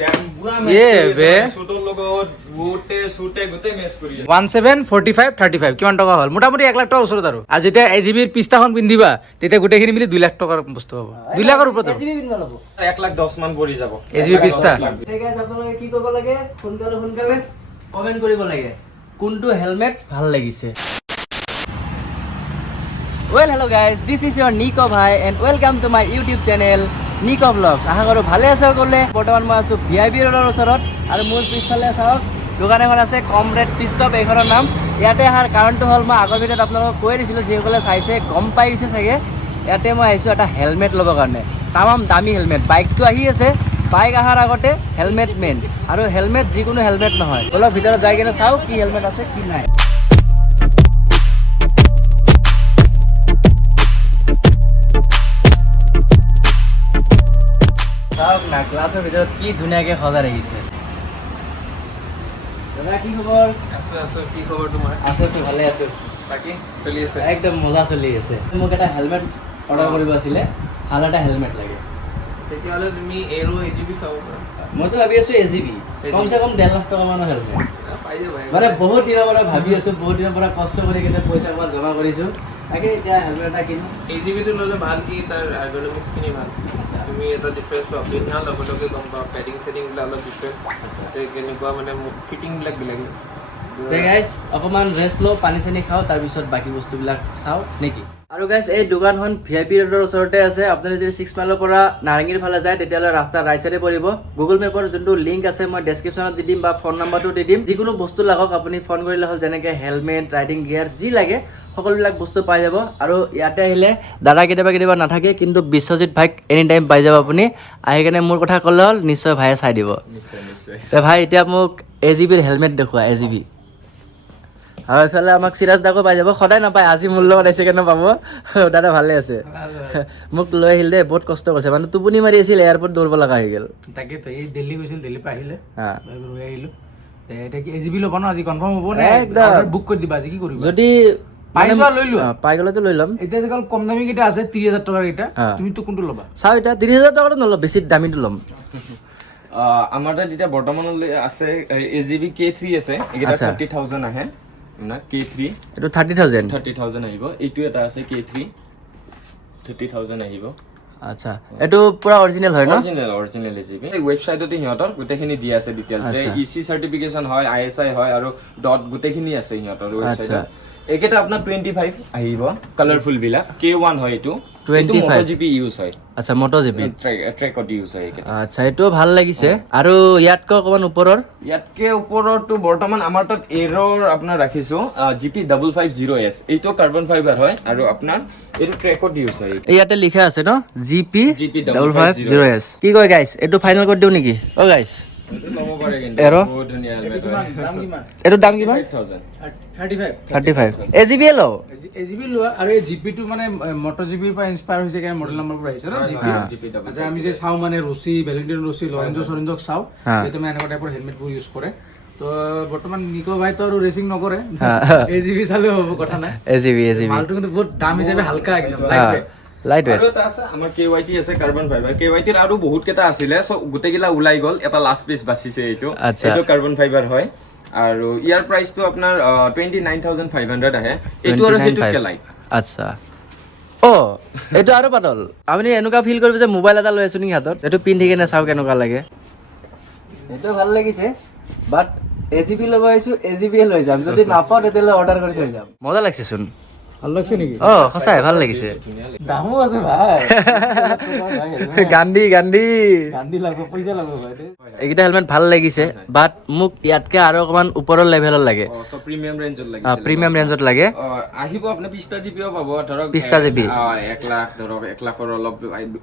ये बे 1745 কিমান টকা হল মোটামুটি 1 লাখ টকা ওচৰত আৰু যেতিয়া এজিবিৰ পিস্তাখন পিন্ধিবা তেতিয়া গোটেইখিনি মিলি 2 লাখ টকাৰ বস্তু হ'ব 2 লাখৰ ওপৰত এজিবি পিন্ধিব লাগিব 1 লাখ 10 মান পৰি যাব এজিবি পিস্তা ঠিক আছে আপোনালোকে কি কৰিব লাগে সোনকালে কমেন্ট কৰিব লাগে কোনটো হেলমেট ভাল লাগিছে Well, hello guys, this is your Nico bhai and welcome to my YouTube channel Nichovlogs. আশা কৰো ভালে আছে সকলোৱে বৰ্তমান মই আছো ভিআইপি ৰোডৰ ওচৰত আৰু মোৰ পিছফালে চাওক দোকান এখন আছে কমৰেড পিষ্টপ এইখনৰ নাম ইয়াতে অহাৰ কাৰণটো হ'ল মই আগৰ ভিডিঅ'ত আপোনালোকক কৈ দিছিলোঁ যিসকলে চাইছে গম পাই গৈছে চাগে ইয়াতে মই আহিছোঁ এটা হেলমেট ল'বৰ কাৰণে তামাম দামী হেলমেট বাইকটো আহি আছে বাইক অহাৰ আগতে হেলমেট মেইন আৰু হেলমেট যিকোনো হেলমেট নহয় অলপ ভিতৰত যাই কিনে চাওক কি হেলমেট আছে কি নাই চাওক না ক্লাছৰ ভিতৰত কি ধুনীয়াকৈ সজাই ৰাখিছে দাদা কি খবৰ আছে কি খবৰ তোমাৰ আছো ভালে আছো বাকি চলি আছে একদম মজা চলি আছে মোক এটা হেলমেট অৰ্ডাৰ কৰিব আছিলে ভাল এটা হেলমেট লাগে তেতিয়াহ'লে তুমি এৰো এজিবি চাব পাৰা মইতো ভাবি আছো এজিবি কমচে কম 1.5 লাখ টকা মানৰ হেলমেট পাই যাবা মানে বহুত দিনৰ পৰা ভাবি আছো বহুত দিনৰ পৰা কষ্ট কৰি কিনে পইচা অকণমান জমা কৰিছোঁ তাকে এতিয়া হেলমেট এটা কিনো এজিবিটো ল'লে ভাল কি তাৰ আৰ্গনমিক্সখিনি ভাল তুমি এটা ডিফাৰেঞ্চ পাবা পিন্ধাৰ লগে লগে গম পাবা পেডিং চেডিংবিলাক অলপ ডিফাৰেঞ্চ কেনেকুৱা মানে ফিটিংবিলাক বেলেগ গাইজ অকণমান ৰেষ্ট লওঁ পানী চানী খাওঁ তাৰপিছত বাকী বস্তুবিলাক চাওঁ নেকি আৰু গাইজ এই দোকানখন ভিআইপি ৰোডৰ ওচৰতে আছে আপুনি যদি 6 মাইলৰ পৰা নাৰেংগীৰ ফালে যায় তেতিয়াহ'লে ৰাস্তাৰ ৰাইট চাইডে পৰিব গুগল মেপৰ যোনটো লিংক আছে মই ডেছক্ৰিপশ্যনত দি দিম বা ফোন নাম্বাৰটো দি দিম যিকোনো বস্তু লাগক আপুনি ফোন কৰিলে হ'ল যেনেকৈ হেলমেট ৰাইডিং গিয়াৰ যি লাগে সকলোবিলাক বস্তু পাই যাব আৰু ইয়াতে আহিলে দাদা কেতিয়াবা নাথাকে কিন্তু বিশ্বজিৎ ভাইক এনি টাইম পাই যাব আপুনি আহি কেনে মোৰ কথা ক'লে হ'ল নিশ্চয় ভাইয়ে চাই দিব নিশ্চয় ভাই এতিয়া মোক এজিবিৰ হেলমেট দেখুওৱা এজিবি আৰু এইফালে আমাক চিৰাজ দাকো পাই যাব সদায় নাপায় আজি মোৰ লগত আহিছে কেনে পাব দাদা ভালে আছে মোক লৈ আহিল দেই বহুত কষ্ট কৰিছে মানে টোপনি মাৰি আছিল এয়াৰপৰ্ট দৌৰিব লগা হৈ গ'ল তাকেতো এই দিল্লী গৈছিল দিল্লীৰ পৰা আহিলে ৰৈ আহিলোঁ এতিয়া কি এজিবি ল'ব ন আজি কনফাৰ্ম হ'ব নে বুক কৰি দিবা আজি কি কৰিবা যদি পাই যোৱা লৈ লোৱা পাই গ'লেতো লৈ ল'ম এতিয়া যে কম দামী কেইটা আছে 30,000 টকাৰ কেইটা তুমি তো কোনটো ল'বা চাওঁ এতিয়া 30,000 টকাটো নল'ম বেছি দামীটো ল'ম আমাৰ তাত এতিয়া বৰ্তমানলৈ আছে এজিবি K3 আছে এইকেইটা 30,000 আহে না K3 এইটো 30,000 আহিব এইটো এটা আছে K3 30,000 আহিব আচ্ছা এইটো পুৰা অৰিজিনেল হয় ন অৰিজিনেল এজিবি ৱেবছাইটতে সিহঁতৰ গোটেইখিনি দিয়া আছে ডিটেইলছ যে ইসি সাৰ্টিফিকেশন হয় আইএসআই হয় আৰু ডট গোটেইখিনি আছে সিহঁতৰ ৱেবছাইটত একেটা আপোনাৰ 25 আহিব কালাৰফুল বিলাক K1 হয় এইটো 25 MotoGP ইউজ হয় আচ্ছা MotoGP ট্ৰেকত ইউজ হয় এইকেইটা আচ্ছা এইটো ভাল লাগিছে আৰু ইয়াতকৈ অকমান ওপৰৰ ইয়াতকে ওপৰৰটো বৰ্তমান আমাৰ তাত এৰৰ আপোনাৰ ৰাখিছো GP 550S এইটো কাৰ্বন ফাইবাৰ হয় আৰু আপোনাৰ এইটো ট্ৰেকত ইউজ হয় ইয়াতে লিখা আছে ন GP 550S কি কয় গাইস এইটো ফাইনেল কৰি দিও নেকি অ গাইস এৰো বহুত ধুনীয়া এইটো দাম কিমান 35 এজিবি ল এজিবি লোৱা আৰু এই জিপিটো মানে MotoGPৰ পৰা ইনস্পায়াৰ হৈছে কাৰণে মডেল নম্বৰ পৰা আহিছে ন জিপি আচ্ছা আমি যে চাও মানে ৰচি ভ্যালেন্টিন ৰচি লৰেঞ্জক চাও এই তুমি এনেকুৱা টাইপৰ হেলমেটবোৰ ইউজ কৰে তো বৰ্তমান নিকো ভাই তো আৰু ৰেচিং নকৰে এজিবি চালে হ'ব কথা নাই এজিবি মালটো কিন্তু বহুত দাম হিচাপে হালকা একদম লাইট আৰু এটা আছে আমাৰ KYT আছে কাৰ্বন ফাইবাৰ KYT আৰু বহুত কেইটা আছিল সো গোটেইগিলা ওলাই গ'ল এটা লাষ্ট পিস বাচিছে এইটো কাৰ্বন ফাইবাৰ হয় আৰু ইয়াৰ প্ৰাইসটো আপোনাৰ 29,500 আহে এইটো আৰু হেতুকে লাইট আচ্ছা ও এইটো আৰু পাতল আপুনি এনেকুৱা ফিল কৰিব যে মোবাইল এটা লৈ আছো নি হাতত এইটো পিন্ধি কেনে চাও কেনেকুৱা লাগে এইটো ভাল লাগিছে বাট এজিবি ল'ব আহিছো এজিবি লৈ যাম যদি নাপাও তেতিয়ালে অৰ্ডাৰ কৰি থৈ যাম মজা লাগিছে চোন ভাল লাগছে নেকি সঁচাই ভাল লাগিছে দামো আছে ভাই গান্ধী লাগব পইচা লাগব ভাই এইকেইটা হেলমেট ভাল লাগিছে বাট মোক ইয়াতকে আৰু অকমান ওপৰৰ লেভেলৰ লাগে প্ৰিমিয়াম ৰেঞ্জত লাগে আহিব আপুনি পিস্তা জিপিও পাব ধৰক পিস্তা জিপি 1 লাখ ধৰক 1 লাখৰ অলপ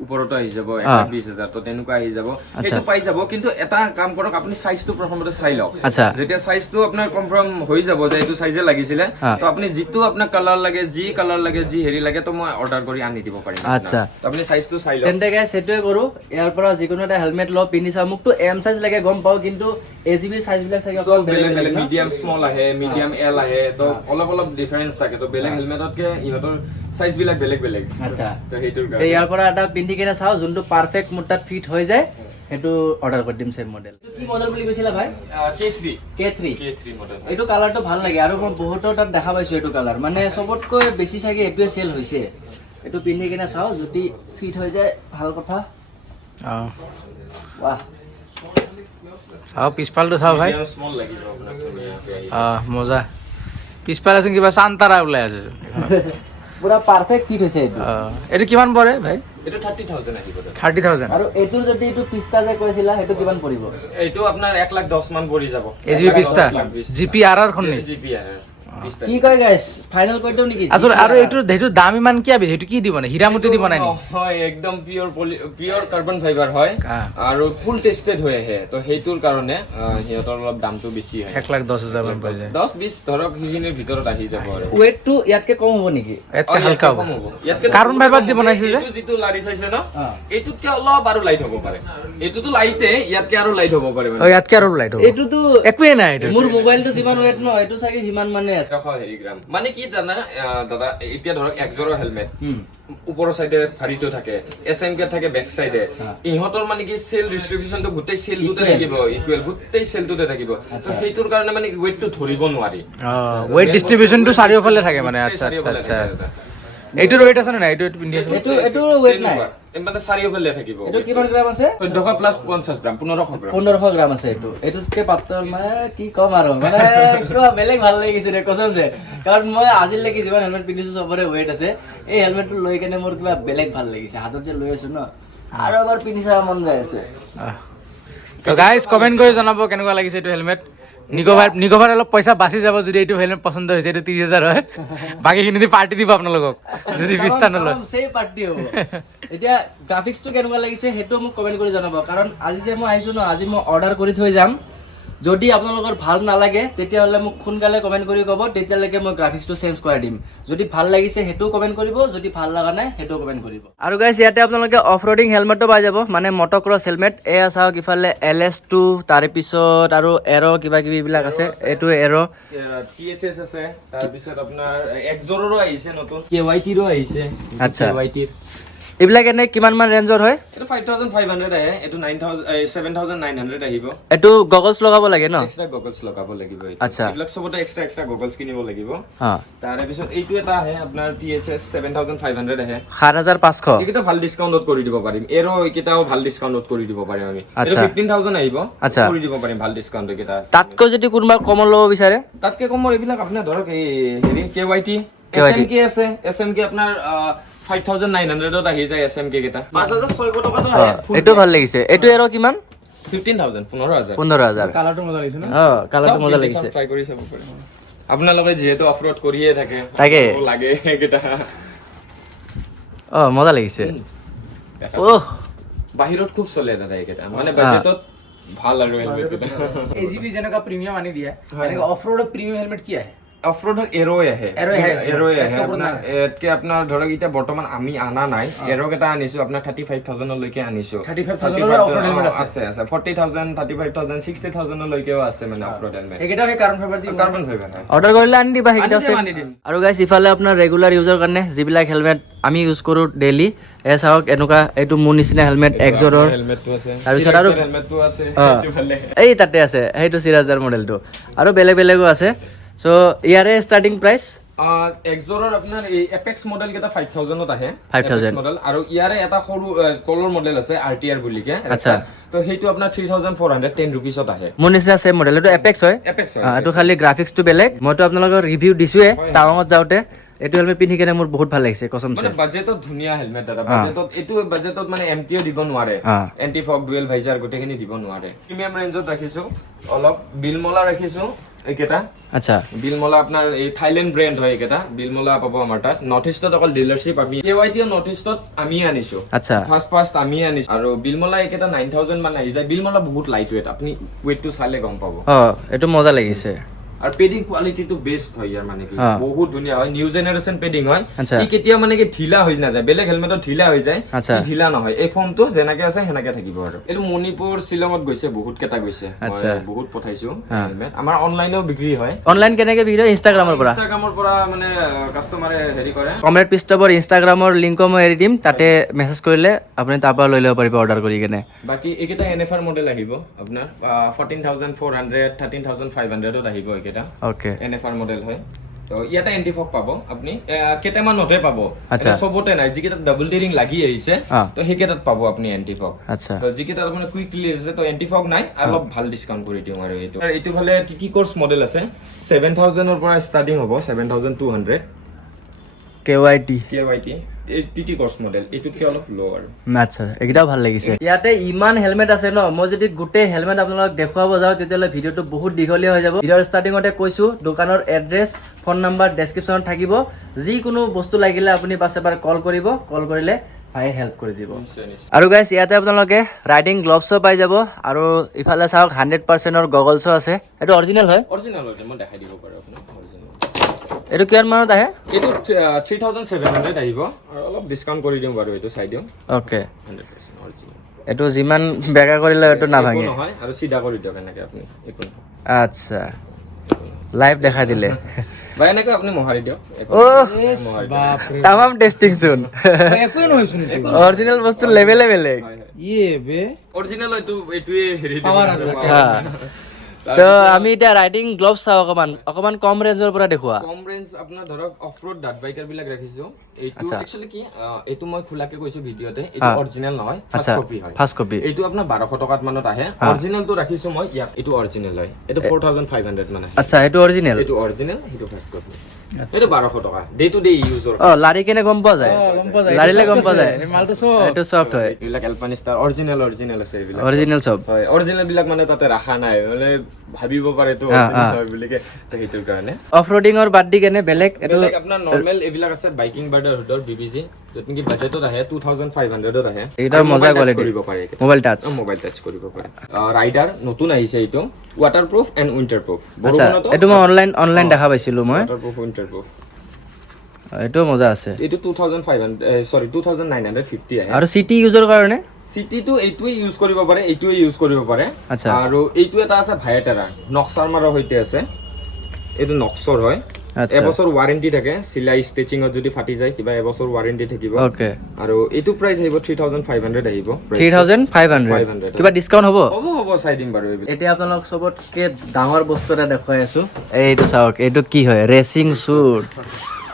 ওপৰতো আহি যাব 1,20,000 তো তেনেকুৱা আহি যাব সেইটো পাই যাব কিন্তু এটা কাম কৰক আপুনি সাইজটো প্ৰথমতে চাই লওক আচ্ছা যেতিয়া সাইজটো আপোনাৰ কনফাৰ্ম হৈ যাব যে এইটো সাইজে লাগিছিলে তো আপুনি যিটো আপোনাৰ কালাৰ লাগে যি হেৰি লাগে তো মই অৰ্ডাৰ কৰি আনি দিব পাৰিম আচ্ছা আপুনি সাইজটো চাই লওক তেন্তে গাইস সেটোৱে কৰো ইয়াৰ পৰা যিকোনো এটা হেলমেট ল পিন্ধি চাও মোকটো এম সাইজ লাগে গম পাও কিন্তু এজিবি সাইজ বিলাক চাগে অকল বেলেগ মিডিয়াম স্মল আহে মিডিয়াম এল আহে তো অলপ ডিফাৰেন্স থাকে তো বেলেগ হেলমেটতকে ইহঁতৰ সাইজ বিলাক বেলেগ আচ্ছা তো হেইটোৰ কাৰণে ইয়াৰ পৰা এটা পিন্ধি কেনে চাও যোনটো পাৰফেক্ট মোৰ তাত ফিট হৈ যায় সেইটো অৰ্ডাৰ কৰি দিম চেম মডেল কি মডেল বুলি কৈছিলা ভাই K3 মডেল এইটো কালাৰটো ভাল লাগে আৰু মই বহুতৰ তাত দেখা পাইছো এইটো কালাৰ মানে সবতকৈ বেছি চাগে এইটোৱে চেল হৈছে এইটো পিন্ধি কিনে চাও যদি ফিট হৈ যায় ভাল কথা বাহ চাও পিছফালটো চাও ভাই স্মল লাগিব আপোনাক মজা পিছফালে আছে কিবা চান্তাৰা ওলাই আছে পুৰা পাৰফেক্ট ফিট হৈছে এইটো এইটো কিমান পৰে ভাই এইটো 30000 আহিব 30000 আৰু এইটোৰ যদি এইটো পিস্তা যে কৈছিলা সেইটো কিমান পৰিব এইটো আপোনাৰ 1,10,000 মান পৰি যাব এজিবি পিস্তা GPRR খন নে GPRR কি কয় গাইস ফাইনাল কৰি দিও নেকি আৰু এইটো দাম ইমান কি আবি সেইটো কি দিব না হীৰামতি দিব নাই হয় একদম পিওৰ কাৰ্বন ফাইবাৰ হয় আৰু ফুল টেস্টেড হৈ আহে তো হেইটোৰ কাৰণে হিয়তৰ অলপ দামটো বেছি হয় 1,10,000 মান পাই যায় 10-20 ধৰক হিগিনৰ ভিতৰত আহি যাব আৰু ওয়েট টু ইয়াতকে কম হ'ব নেকি এতকে হালকা হ'ব ইয়াতকে কাৰ্বন ফাইবাৰ দি বনাইছে যে যিটো লাৰি চাইছে ন এইটোতকে অলপ আৰু লাইট হ'ব পাৰে এইটোতো লাইটে ইয়াতকে আৰু লাইট হ'ব পাৰে মানে ইয়াতকে আৰু লাইট হ'ব এইটোতো একোৱে নাই এইটো মোৰ মোবাইলটো যিমান ওয়েট ন এইটো চাগে হিমান মানে আছে 100 গ্ৰাম মানে কি জানা দাদা এতিয়া ধৰক একজোৰৰ হেলমেট ওপৰৰ সাইডে ভাৰিটো থাকে SMK থাকে বেক সাইডে ইহতৰ মানে কি সেল ডিস্ট্ৰিবিউশনটো গোটেই সেলটোতে থাকিব ইকুৱেল গোটেই সেলটোতে থাকিব তো হেইটোৰ কাৰণে মানে ওয়েটটো ধৰিব নোৱাৰি ওয়েট ডিস্ট্ৰিবিউশনটো চাৰিওফালে থাকে মানে আচ্ছা আচ্ছা এইটোৰ ওয়েট আছে না এইটো পিন্ধি এইটো ওয়েট নাই মানে চাৰিওফালে থাকিব এইটো কিমান গ্ৰাম আছে 14 প্লাস 50 গ্ৰাম 1500 গ্ৰাম আছে এইটোতকে পাতল মানে কি কম আৰু মানে কিবা বেলেগ ভাল লাগিছে ৰে কসম যে কাৰণ মই আজিলৈকে যিমান হেলমেট পিন্ধিছো সবৰে ওয়েট আছে এই হেলমেটটো লৈ কেনে মোৰ কিবা বেলেগ ভাল লাগিছে হাতত যে লৈ আছো ন আৰু এবাৰ পিন্ধি চাব মন যায় আছে তো গাইস কমেন্ট কৰি জনাব কেনেকুৱা লাগিছে এইটো হেলমেট নিকোভাৰ অলপ পইচা বাচি যাব যদি এইটো হেলমেট পছন্দ হৈছে এইটো 30000 হয় বাকিখিনি দি পাৰ্টি দিব আপোনালোকক যদি পিস্তা নলয় সেই পাৰ্টি হ'ব এতিয়া গ্ৰাফিক্সটো কেনেকুৱা লাগিছে সেইটো মোক কমেন্ট কৰি জনাব কাৰণ আজি যে মই আহিছো ন আজি মই অৰ্ডাৰ কৰি থৈ যাম যদি আপোনালোকৰ ভাল নালাগে তেতিয়াহ'লে মোক সোনকালে কমেন্ট কৰি ক'ব তেতিয়ালৈকে মই গ্ৰাফিক্সটো চেঞ্জ কৰাই দিম যদি ভাল লাগিছে সেইটো কমেন্ট কৰিব যদি ভাল লগা নাই সেইটো কমেন্ট কৰিব আৰু গাইস ইয়াতে আপোনালোকে অফ ৰডিং হেলমেটটো পাই যাব মানে মটক্ৰছ হেলমেট এয়া চাওক ইফালে LS2 তাৰে পিছত আৰু এৰো কিবা কিবি বিলাক আছে এইটো এৰো THS আছে তাৰ পিছত আপোনাৰ একজোৰৰো আহিছে নতুন KYT ৰো আহিছে আচ্ছা KYT এইবিলাক এনে কিমান মান ৰেঞ্জৰ হয় এটো 5500 আহে এটো 7900 আহিব এটো গগলস লগাব লাগে ন এক্সট্ৰা গগলস লগাব লাগিব আচ্ছা এইবিলাক সবতে এক্সট্ৰা গগলস কিনিব লাগিব হা তাৰে পিছত এইটো এটা আহে আপোনাৰ THS 7500 আহে 7500 এইকেইটা ভাল ডিসকাউন্টত কৰি দিব পাৰিম এৰো এইকেইটাও ভাল ডিসকাউন্টত কৰি দিব পাৰিম আমি এটো 15000 আহিব কৰি দিব পাৰিম ভাল ডিসকাউন্ট এইকেইটা আছে তাতকৈ যদি কোনোবা কম ল'ব বিচাৰে তাতকে কমৰ এইবিলাক আপোনাৰ ধৰক এই হেৰি KYT SMK আছে SMK আপোনাৰ 5900 আহি যায় SMK কেটা 5600 টকা তো আহে এটো ভাল লাগিছে এটো এৰো কিমান 15000 কালাৰটো মজা লাগিছে না কালাৰটো মজা লাগিছে ট্ৰাই কৰি চাব পাৰিম আপোনালোকে যেহেতু অফৰোড কৰিয়ে থাকে তাকে লাগে কেটা মজা লাগিছে ওহ বাহিৰত খুব চলে দাদা এইকেটা মানে বাজেটত ভাল আৰু হেলমেট কেটা এজিবি যেনেকা প্ৰিমিয়াম আনি দিয়া এনেকা অফৰোড প্ৰিমিয়াম হেলমেট কি আহে অফৰোডত এৰোই আহে আপোনাৰ এতকে আপোনাৰ ধৰক এতিয়া বৰ্তমান আমি আনা নাই এৰো কেটা আনিছো আপোনাৰ 35000 লৈকে আনিছো 35000 ৰ অফৰোড হেলমেট আছে 40000 35000 60000 লৈকেও আছে মানে অফৰোড হেলমেট একেটা হয় কাৰ্বন ফাইবাৰ দি অৰ্ডাৰ কৰিলে আনি দিবা হেকিটা আছে আৰু গাইস ইফালে আপোনাৰ ৰেগুলাৰ ইউজাৰ কাৰণে যিবিলাক হেলমেট আমি ইউজ কৰো ডেইলি এ চাওক এনেকুৱা এইটো মোৰ নিচিনা হেলমেট একজোৰৰ হেলমেটটো আছে তাৰপিছত আৰু হেলমেটটো আছে এইটো ভালে এই তাতে আছে সেইটো সিৰাজাৰ মডেলটো আৰু বেলেগ বেলেগো আছে সো ইয়াৰে ষ্টাৰ্টিং প্ৰাইস একজোৰৰ আপোনাৰ এই এপেক্স মডেল কেটা 5000 ত আহে 5000 মডেল আৰু ইয়াৰে এটা সৰু কলৰ মডেল আছে RTR বুলিকে আচ্ছা তো হেইটো আপোনাৰ 3410 रुपीसত আহে মোৰ নিচিনা সেম মডেল এটো এপেক্স হয় এটো খালি গ্ৰাফিক্সটো বেলেগ মইতো আপোনালোকৰ ৰিভিউ দিছোৱে টাৱাঙত যাওতে এটো হেলমেট পিন্ধি কেনে মোৰ বহুত ভাল লাগিছে কসম মানে বাজেটত ধুনিয়া হেলমেট দাদা বাজেটত এটো বাজেটত মানে MTO দিব নোৱাৰে এন্টি ফগ ডুৱেল ভাইজাৰ গোটেখিনি দিব নোৱাৰে প্ৰিমিয়াম ৰেঞ্জত ৰাখিছো অলপ বিলমলা ৰাখিছো এইকেটা আচ্ছা বিলমলা আপোনাৰ এই থাইল্যান্ড ব্ৰ্যান্ড হয় এইকেটা বিলমলা পাব আমাৰ তাত নৰ্থ ইষ্টত অকল ডিলাৰশিপ আমি KYT নৰ্থ ইষ্টত আমি আনিছো আচ্ছা ফাৰ্স্ট আমি আনিছো আৰু বিলমলা এইকেটা 9000 মান আহি যায় বিলমলা বহুত লাইট ওয়েট আপুনি ওয়েটটো চালে গম পাব এটো মজা লাগিছে আৰু পেডিং কোৱালিটিটো বেষ্ট হয় ইয়াৰ মানে কি বহুত ধুনীয়া হয় নিউ জেনাৰেশন পেডিং হয় আচ্ছা ই কেতিয়া মানে কি ঢিলা হৈ নাযায় বেলেগ হেলমেটত ঢিলা হৈ যায় আচ্ছা ই ঢিলা নহয় এই ফৰ্মটো যেনেকে আছে হেনেকে থাকিব আৰু এইটো মণিপুৰ শিলঙত গৈছে বহুত কেটা গৈছে আচ্ছা বহুত পঠাইছো হেলমেট আমাৰ অনলাইনেও বিক্ৰী হয় অনলাইন কেনেকে বিক্ৰী হয় ইনষ্টাগ্ৰামৰ পৰা মানে কাস্টমাৰে হেৰি কৰে কমৰেড পিষ্টপৰ ইনষ্টাগ্ৰামৰ লিংকো মই এৰি দিম তাতে মেছেজ কৰিলে আপুনি তাৰ পৰা লৈ ল'ব পাৰিব অৰ্ডাৰ কৰি কেনে বাকি এইকেইটা এনএফআৰ মডেল আহিব আপোনাৰ 14400 13500 ত আহিব এইকেইটা ওকে এনএফআৰ মডেল হয় তো ইয়াতে এন্টিফক পাব আপুনি কেটামানতে পাব আচ্ছা সবতে নাই যিকেইটা ডাবল টিৰিং লাগি আহিছে তো সেইকেইটাত পাব আপুনি এন্টিফক আচ্ছা তো যিকেইটা আপুনি কুইক ক্লিয়াৰ আছে তো এন্টিফক নাই অলপ ভাল ডিসকাউন্ট কৰি দিম আৰু এইটো ভালে টিটি কোৰ্স মডেল আছে 7000 ৰ পৰা ষ্টাৰ্টিং হ'ব 7200 কেৱাইটি এই টিটি কোৰ্স মডেল এইটোতকে অলপ লো আৰু আচ্ছা এইটাও ভাল লাগিছে ইয়াতে ইমান হেলমেট আছে ন মই যদি গোটেই হেলমেট আপোনালোক দেখুৱাব যাওঁ তেতিয়ালে ভিডিওটো বহুত দীঘলীয়া হৈ যাব ভিডিওৰ ষ্টাৰ্টিংতে কৈছো দোকানৰ এড্ৰেছ ফোন নাম্বাৰ ডেসক্ৰিপচনত থাকিব যিকোনো বস্তু লাগিলে আপুনি বাছ এবাৰ কল কৰিব কল কৰিলে ভাই হেল্প কৰি দিব আৰু গাইস ইয়াতে আপোনালোকে ৰাইডিং গ্লভছও পাই যাব আৰু ইফালে চাওক 100% ৰ গগলছও আছে এটো অৰিজিনাল হয় মই দেখাই দিব পাৰো আপোনাক অৰিজিনাল এটো কিমান মানত আহে এটো 3700 আহিব আৰু অলপ ডিসকাউন্ট কৰি দিম বাৰু এটো চাই দিম ওকে 100% অৰিজিনাল এটো যিমান বেগা কৰিলে এটো না ভাঙে নহয় আৰু সিধা কৰি দিয়ক এনেকে আপুনি একো আচ্ছা লাইভ দেখাই দিলে ভাই এনেকে আপুনি মহাৰি দিয়ক ও বাপ ৰে তামাম টেস্টিং শুন একোই নহয় শুন অৰিজিনাল বস্তু লেভেলে বেলেগ ইয়ে বে অৰিজিনাল এইটোৱে হেৰি পাৱাৰ আৰু তো আমি এটা ৰাইডিং গ্লোভস চাও অকমান কম ৰেঞ্জৰ পৰা দেখুৱা কম ৰেঞ্জ আপোনাৰ ধৰক অফ ৰোড ডাট বাইকাৰ বিলাক ৰাখিছো এইটো একচুয়ালি কি এইটো মই খোলাকে কৈছো ভিডিওতে এইটো অৰিজিনাল নহয় ফাৰ্স্ট কপি হয় ফাৰ্স্ট কপি এইটো আপোনাৰ 1200 টকাত মানত আহে অৰিজিনালটো ৰাখিছো মই ইয়াত এইটো অৰিজিনাল হয় এইটো 4500 মানে আচ্ছা এইটো অৰিজিনাল এইটো অৰিজিনাল এইটো ফাৰ্স্ট কপি এইটো 1200 টকা ডে টু ডে ইউজৰ লাৰি কেনে গম পোৱা যায় লাৰিলে গম পোৱা যায় মালটো সব এইটো সফট হয় এইবিলাক এলপানিষ্টাৰ অৰিজিনাল আছে এইবিলাক অৰিজিনাল সব হয় অৰিজিনাল বিলাক মানে তাতে ৰাখা নাই মানে ভাবিব পাৰে তো অৰিজিনাল হয় বুলি কে সেইটো কাৰণে অফ ৰোডিংৰ বাদ দি কেনে বেলেগ এইটো আপোনাৰ নৰমাল এইবিলাক আছে বাইকিং বাৰ্ডাৰ হুডৰ বিবিজি যত নেকি বাজেটত আহে 2500 ত আহে এটা মজা কোৱালিটি কৰিব পাৰে মোবাইল টাচ কৰিব পাৰে ৰাইডাৰ নতুন আহিছে এইটো ৱাটাৰপ্ৰুফ এণ্ড উইন্টাৰপ্ৰুফ বৰষুণতো এইটো মই অনলাইন দেখা পাইছিলো মই ৱাটাৰপ্ৰুফ উইন্টাৰপ্ৰুফ এইটো মজা আছে এইটো 2950 আহে আৰু সিটি ইউজৰ কাৰণে সিটি তো এইটোৱে ইউজ কৰিব পাৰে এইটোৱে ইউজ কৰিব পাৰে আচ্ছা আৰু এইটো এটা আছে ভাইটাৰা নক্সাৰ মাৰৰ হৈতে আছে এইটো নক্সৰ হয় এবছৰ ওয়াৰেন্টি থাকে সিলাই স্টিচিংত যদি ফাটি যায় কিবা এবছৰ ওয়াৰেন্টি থাকিব ওকে আৰু এইটো প্ৰাইস আহিব 3500 আহিব 3500 কিবা ডিসকাউন্ট হ'ব চাই দিম বাৰু এতিয়া আপোনালোক সবতকে ডাঙৰ বস্তু এটা দেখাই আছো এইটো চাওক এইটো কি হয় ৰেচিং স্যুট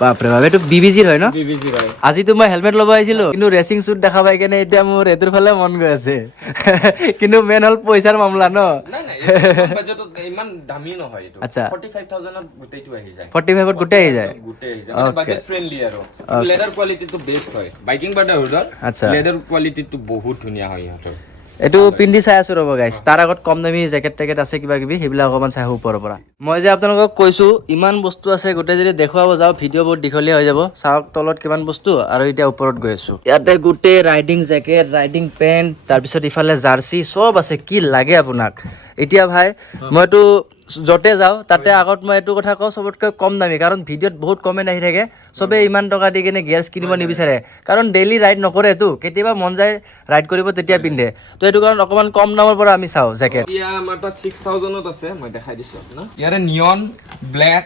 বাপৰে বাপ এইটো বিবিজিৰ হয় ন বিবিজিৰ হয় আজিতো মই হেলমেট ল'ব আহিছিলো কিন্তু ৰেচিং স্যুট দেখা পাই কেনে এতিয়া মোৰ এটোৰ ফালে মন গৈ আছে কিন্তু মেন হল পইচাৰ মামলা ন নাই বাজেটত ইমান দামী নহয় এটো 45000 ত গোটেইটো আহি যায় 45 ত গোটেই আহি যায় মানে বাজেট ফ্ৰেন্ডলি আৰু লেদাৰ কোৱালিটিটো বেষ্ট হয় বাইকিং বাৰ্ডাৰ হুডৰ লেদাৰ কোৱালিটিটো বহুত ধুনীয়া হয় ইহঁতৰ এটো পিন্ধি চাই আছো ৰব গাইস তাৰ আগত কম দামী জেকেট আছে কিবা কিবি হেবিলা অকমান চাই ওপৰৰ পৰা মই যে আপোনালোকক কৈছো ইমান বস্তু আছে গোটেই যদি দেখুৱাব যাও ভিডিও বহুত দীঘলীয়া হৈ যাব চাওক তলত কিমান বস্তু আৰু এতিয়া ওপৰত গৈ আছো ইয়াতে গোটেই ৰাইডিং জেকেট ৰাইডিং পেন্ট তাৰ পিছত ইফালে জাৰ্সি সব আছে কি লাগে আপোনাক এতিয়া ভাই মইতো যতে যাও তাতে আগত মই এটো কথা কও সবতকৈ কম দামী কাৰণ ভিডিওত বহুত কমেন্ট আহি থাকে সবে ইমান টকা দি কেনে গিয়াৰ্স কিনিব নিবিচাৰে কাৰণ ডেইলি ৰাইড নকৰে তো কেতিয়াবা মন যায় ৰাইড কৰিব তেতিয়া পিন্ধে তো এটো কাৰণ অকমান কম দামৰ পৰা আমি চাও জেকেট ইয়া আমাৰ তাত 6000 ত আছে মই দেখাই দিছো আপোনাক ইয়াৰে নিয়ন ব্ল্যাক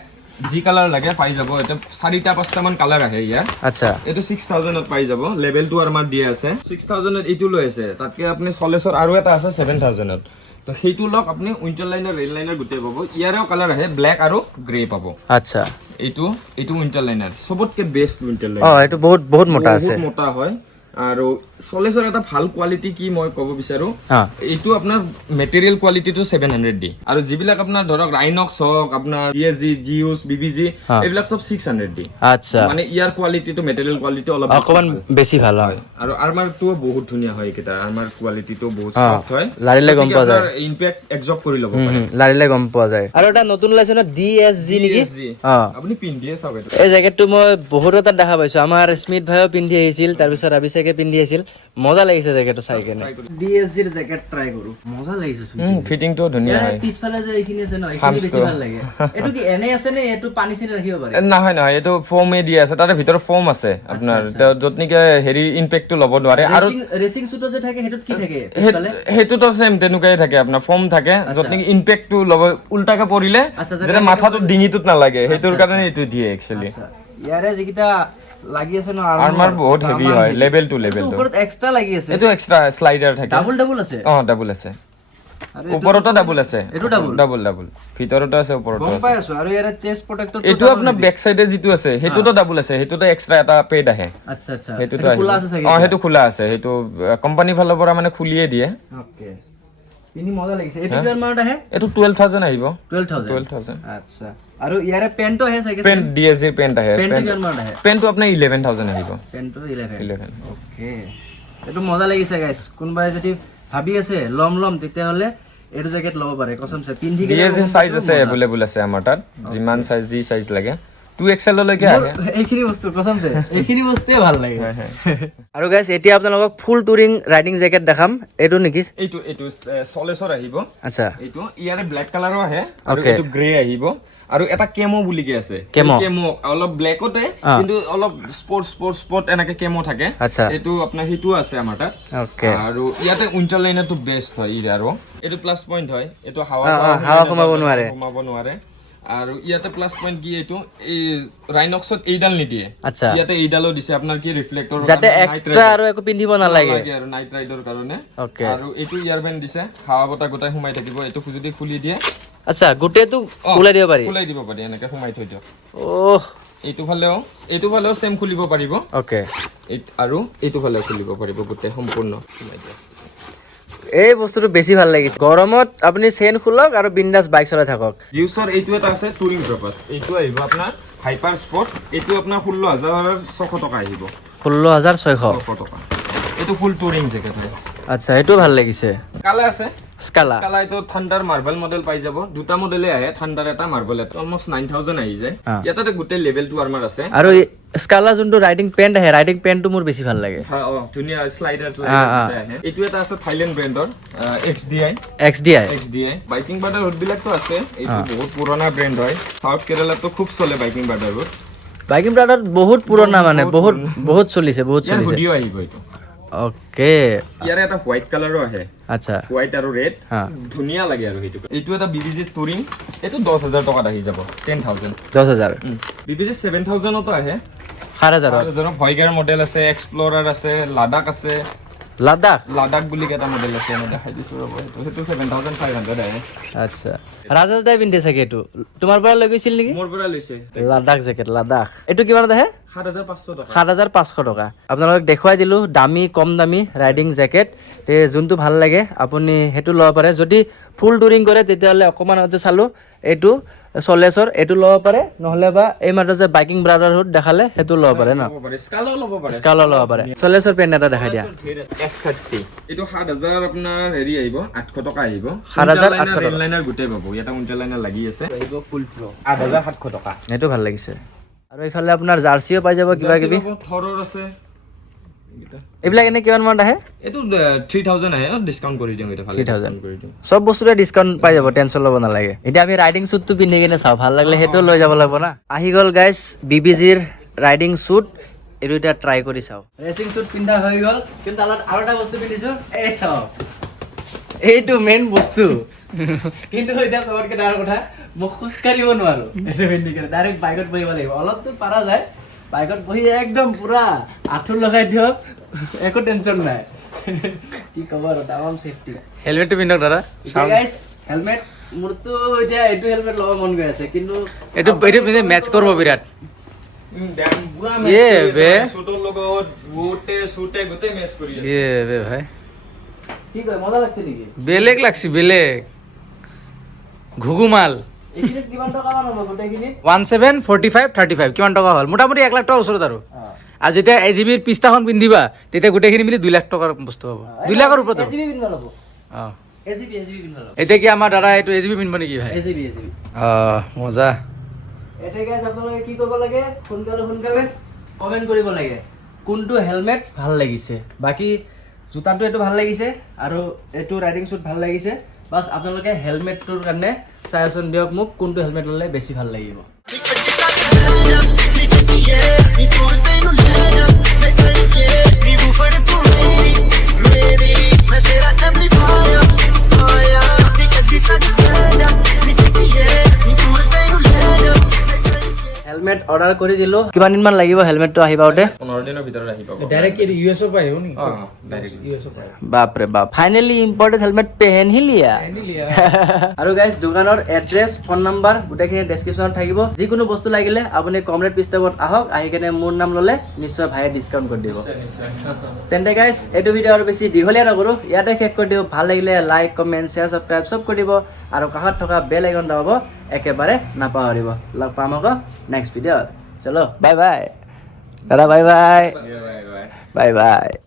জি কালাৰ লাগে পাই যাব এটা 4টা 5টা মান কালাৰ আহে ইয়াৰ আচ্ছা এটো 6000 ত পাই যাব লেভেল 2 আমাৰ দিয়া আছে 6000 ত এইটো লৈ আছে তাতকে আপুনি সলেছৰ আৰু এটা আছে 7000 ত তো হেইটো লক আপুনি উইন্টাৰ লাইনাৰ ৰেল লাইনাৰ গুটে পাবো ইয়াৰেও কালাৰ আহে ব্ল্যাক আৰু গ্ৰে পাবো আচ্ছা এইটো উইন্টাৰ লাইনাৰ সবতকে বেষ্ট উইন্টাৰ লাইনাৰ এইটো বহুত মোটা আছে বহুত মোটা হয় আৰু সলেছৰ এটা ভাল কোৱালিটি কি মই ক'ব বিচাৰো এইটো আপোনাৰ মেটেৰিয়েল কোৱালিটিটো 700 দি আৰু যিবিলাক আপোনাৰ ধৰক ৰাইনক্স হক আপোনাৰ ডিএসজি জিউস বিবিজি এইবিলাক সব 600 দি আচ্ছা মানে ইয়াৰ কোৱালিটিটো মেটেৰিয়েল কোৱালিটি অলপ অকমান বেছি ভাল হয় আৰু আৰ্মাৰটো বহুত ধুনীয়া হয় কিটা আৰ্মাৰ কোৱালিটিটো বহুত সফট হয় লাৰিলে গম পোৱা যায় ইম্প্যাক্ট এবজৰ্ব কৰি ল'ব পাৰে লাৰিলে গম পোৱা যায় আৰু এটা নতুন লাইছে ন ডিএসজি নেকি আপুনি পিন্ধিয়ে চাওক এই জেকেটটো মই বহুত এটা দেখা পাইছো আমাৰ স্মিথ ভাইও পিন্ধি আহিছিল তাৰ পিছত অভিষেকে পিন্ধি আছিল মজা লাগিছে জেকেটটো চাই কেনে ডিএসজিৰ জেকেট ট্ৰাই কৰো মজা লাগিছে ফিটিংটো ধুনীয়া হয় পিছফালে যে এইখিনি আছে ন এইখিনি বেছি ভাল লাগে এটো কি এনে আছে নে এটো পানী চিনি ৰাখিব পাৰে নহয় এটো ফোমে দি আছে তাৰে ভিতৰত ফোম আছে আপোনাৰ যতনিকে হেৰি ইম্পেক্টটো ল'ব নোৱাৰে আৰু ৰেচিং সুটো যে থাকে হেতুত কি থাকে পিছফালে হেতুটো সেম তেনেকুৱাই থাকে আপোনাৰ ফোম থাকে যতনিকে ইম্পেক্টটো ল'ব উল্টাকে পৰিলে যেনে মাথাটো ডিঙিটোত নালাগে হেতুৰ কাৰণে এটো দিয়ে একচুয়ালি ইয়াৰে যিকিটা লাগি আছে ন আৰ্মাৰ বহুত হেভি হয় লেভেল টু ওপৰত এক্সট্ৰা লাগি আছে এটো এক্সট্ৰা স্লাইডাৰ থাকে ডাবল আছে ডাবল আছে ওপৰতো ডাবল আছে এটো ডাবল ভিতৰতো আছে ওপৰতো গম আছে পাই আছো আৰু ইয়াৰে চেষ্ট প্ৰটেক্টৰ এটো আপোনাৰ বেক সাইডে জিটো আছে হেতুতো ডাবল আছে হেতুতো এক্সট্ৰা এটা পেড আহে আচ্ছা হেতুতো খোলা আছে চাগে হেতু খোলা আছে হেতু কোম্পানি ফালৰ পৰা মানে খুলিয়ে দিয়ে ওকে পিনি মজা লাগিছে এটো কিমান মানত আহে এটো 12000 আহিব 12000 আচ্ছা আৰু ইয়াৰে পেন্টটো আহে চাগে পেন্ট ডিএসজি পেন্ট আহে পেন্ট কিমান মানত আহে পেন্টটো আপোনাৰ 11000 আহিব পেন্টটো 11 ওকে এটো মজা লাগিছে গাইস কোনবাই যদি ভাবি আছে লম তেতিয়া হলে এটো জেকেট লব পাৰে কসমছে পিন্ধি ডিএসজি সাইজ আছে अवेलेबल আছে আমাৰ তাত যিমান সাইজ যি সাইজ লাগে 2XL লৈকে আহে এইখিনি বস্তু কসমছে এইখিনি বস্তুৱে ভাল লাগে আৰু গাইস এতিয়া আপোনালোকক ফুল টুৰিং ৰাইডিং জেকেট দেখাম এটো নেকি এইটো সলেছৰ আহিব আচ্ছা এইটো ইয়াৰে ব্ল্যাক কালাৰো আহে আৰু এইটো গ্ৰে আহিব আৰু এটা কেমো বুলি কে আছে কেমো অলপ ব্ল্যাকতে কিন্তু অলপ স্পট এনেকে কেমো থাকে এইটো আপোনাৰ হিটো আছে আমাৰ তাত ওকে আৰু ইয়াতে উইন্টাৰ লাইনাৰটো বেস্ট হয় আৰু এইটো প্লাস পইণ্ট হয় এইটো হাৱা কমাব নোৱাৰে আৰু ইয়াতে প্লাস পইণ্ট কি এইটো এই ৰাইনক্সত এইডাল নিদিয়ে আচ্ছা ইয়াতে এইডালো দিছে আপোনাৰ কি ৰিফ্লেক্টৰ যাতে এক্সট্ৰা আৰু একো পিন্ধিব নালাগে আৰু নাইট ৰাইডৰ কাৰণে ওকে আৰু এইটো ইয়াৰবেণ্ড দিছে হাৱা বতাহ গোটাই সোমাই থাকিব এইটো যদি খুলি দিয়ে আচ্ছা গোটেটো খুলাই দিব পাৰি এনেকে সোমাই থৈ দিয়ক ওহ এইটো ফালেও সেম খুলিব পাৰিব ওকে আৰু এইটো ফালেও খুলিব পাৰিব গোটেই সম্পূৰ্ণ সোমাই দিয়ক এই বস্তুটো বেছি ভাল লাগিছে গৰমত আপুনি চেন খুলক আৰু বিন্দাস বাইক চলাই থাকক জিউছৰ এইটো এটা আছে টুৰিং পাৰপাস এইটো আহিব আপোনাৰ হাইপাৰ স্পট এইটো আপোনাৰ 16600 টকা আহিব 16600 টকা এইটো ফুল টুৰিং জেকেট হয় আচ্ছা এইটো ভাল লাগিছে কালা আছে স্কালা এইটো থান্ডাৰ মাৰ্বেল মডেল পাই যাব দুটা মডেলে আহে থান্ডাৰ এটা মাৰ্বেল এটা অলমোস্ট 9000 আহি যায় ইয়াতে গোটেই লেভেল 2 আৰ্মাৰ আছে আৰু স্কালা যোনটো ৰাইডিং পেন্ট আহে ৰাইডিং পেন্টটো মোৰ বেছি ভাল লাগে ধুনীয়া স্লাইডাৰ আহে এইটো এটা আছে থাইলেণ্ড ব্ৰেণ্ডৰ XDI বাইকিং বাটাৰ হুড বিলাকতো আছে এইটো বহুত পুৰণা ব্ৰেণ্ড হয় সাউথ কেৰালাতো খুব চলে বাইকিং বাটাৰ হুড বহুত পুৰণা মানে বহুত চলিছে হুডিও আহিব এইটো ওকে ইয়াৰে এটা হোৱাইট কালাৰো আহে আচ্ছা হোৱাইট আৰু ৰেড ধুনীয়া লাগে আৰু এইটো এটা বিবিজি টুৰিং এইটো 10000 টকাত আহি যাব 10000 বিবিজি 7000 তো আহে 7000 ভয়গাৰ মডেল আছে এক্সপ্লোৰাৰ আছে লাডাখ বুলি এটা মডেল আছে মই দেখাই দিছো ৰব সেইটো 7500 আহে আচ্ছা ৰাজেশ দাই পিন্ধে চাগে এইটো তোমাৰ পৰা লৈ গৈছিল নেকি মোৰ পৰা লৈছে লাডাখ জেকেট এইটো কিমানত আহে 7500 টকা আপোনালোকক দেখুৱাই দিলো দামী কম দামী ৰাইডিং জেকেট তে যোনটো ভাল লাগে আপুনি হেতু ল'ব পাৰে যদি ফুল টুৰিং কৰে তেতিয়াহ'লে অকমান যে চালো এইটো সলেছৰ এইটো ল'ব পাৰে নহলে বা এই মাত্ৰ যে বাইকিং ব্ৰাদাৰহুড দেখালে হেতু ল'ব পাৰে ন স্কালা ল'ব পাৰে সলেছৰ পেন এটা দেখাই দিয়া S30 এইটো 7000 আপোনাৰ হেৰি আহিব 800 টকা আহিব 7800 ৰেল লাইনাৰ গুটেই পাব এটা উইন্টাৰ লাইনাৰ লাগি আছে আহিব ফুল ফ্লো 8700 টকা এইটো ভাল লাগিছে আৰু ইফালে আপোনাৰ জাৰ্চিও পাই যাব কিবা কিবি থৰৰ আছে এইবিলাক এনে কিমান মান আহে এটো 3000 আহে ডিসকাউন্ট কৰি দিম এটা ভালে ডিসকাউন্ট কৰি দিম সব বস্তুৰে ডিসকাউন্ট পাই যাব টেনচন লব নালাগে এতিয়া আমি ৰাইডিং স্যুটটো পিন্ধি কিনে চাও ভাল লাগিলে হেতু লৈ যাব লাগিব না আহি গল গাইস বিবিজিৰ ৰাইডিং স্যুট এটো এটা ট্ৰাই কৰি চাও ৰেচিং স্যুট পিন্ধা হৈ গল কিন্তু তালত আৰু এটা বস্তু পিন্ধিছো এই চাও এইটো মেইন বস্তু কিন্তু এটা সবতকে ডাঙৰ কথা মই খুজ কাঢ়িব নোৱাৰো এটো পিন্ধি কিনে ডাইৰেক্ট বাইকত বহিব লাগিব অলপটো পাৰা যায় বাইকত বহি একদম পুৰা আঠুৰ লগাই দিয়ক একো টেনচন নাই কি কভাৰ তামাম সেফটি হেলমেটটো পিন্ধক দাদা গাইস হেলমেট মোৰটো এতিয়া এইটো হেলমেট লব মন গৈ আছে কিন্তু এইটো পিন্ধে ম্যাচ কৰিব বিৰাট ये बे সুটৰ লগত সুটে গতে ম্যাচ কৰি আছে ये बे भाई কি কয় মজা লাগছে নেকি বেলেগ লাগছে বেলেগ ঘুগুমাল এখিনি কিমান টকা মান হ'ব গোটেইখিনি 174535 কিমান টকা হল মোটামুটি 1 লাখ টকা ওচৰত আৰু যেতিয়া এজিবিৰ পিস্তাখন পিন্ধিবা তেতিয়া গোটেইখিনি মিলি 2 লাখ টকাৰ বস্তু হ'ব 2 লাখৰ ওপৰত এজিবি পিন্ধিব লাগিব এজিবি পিন্ধিব লাগিব এতিয়া কি আমাৰ দাদা এইটো এজিবি পিন্ধিব নেকি ভাই এজিবি মজা এটা গাইস আপোনালোকে কি কৰিব লাগে সোনকালে কমেন্ট কৰিব লাগে কোনটো হেলমেট ভাল লাগিছে বাকি জোতাটো এটো ভাল লাগিছে আৰু এটো ৰাইডিং স্যুট ভাল লাগিছে বাস আপোনালোকে হেলমেটটোৰ কাৰণে সাজেশন দিয়ক মোক কোনটো হেলমেট ললে বেছি ভাল লাগিব হেলমেট অৰ্ডাৰ কৰি দিলো কিমান দিন মান লাগিব হেলমেটটো আহি পাওতে 15 দিনৰ ভিতৰত আহি পাব ডাইৰেক্ট ইউএছও পাই हो নি ডাইৰেক্ট ইউএছও পাই बाप रे बाप फाइनली इंपोर्टेड हेलमेट पहन ही लिया আৰু গাইস দোকানৰ এড্ৰেছ ফোন নাম্বাৰ গুটেখিনি ডেসক্ৰিপচনত থাকিব যিকোনো বস্তু লাগিলে আপুনি কমৰেড পিষ্টপত আহক আহি কেনে মোৰ নাম ললে নিশ্চয় ভাইয়ে ডিসকাউন্ট কৰি দিব তেন্তে গাইস এইটো ভিডিও আৰু বেছি দীঘলীয়া নকৰো ইয়াতে শেষ কৰি দিও ভাল লাগিলে লাইক কমেন্ট শেয়াৰ সাবস্ক্ৰাইব সব কৰি দিব আৰু কাষত থকা বেল আইকন দাবাব একেবাৰে নাপাহৰিব লগ পাম আকৌ নেক্সট ভিডিঅ চলো বাই বাই দাদা বাই বাই বাই বাই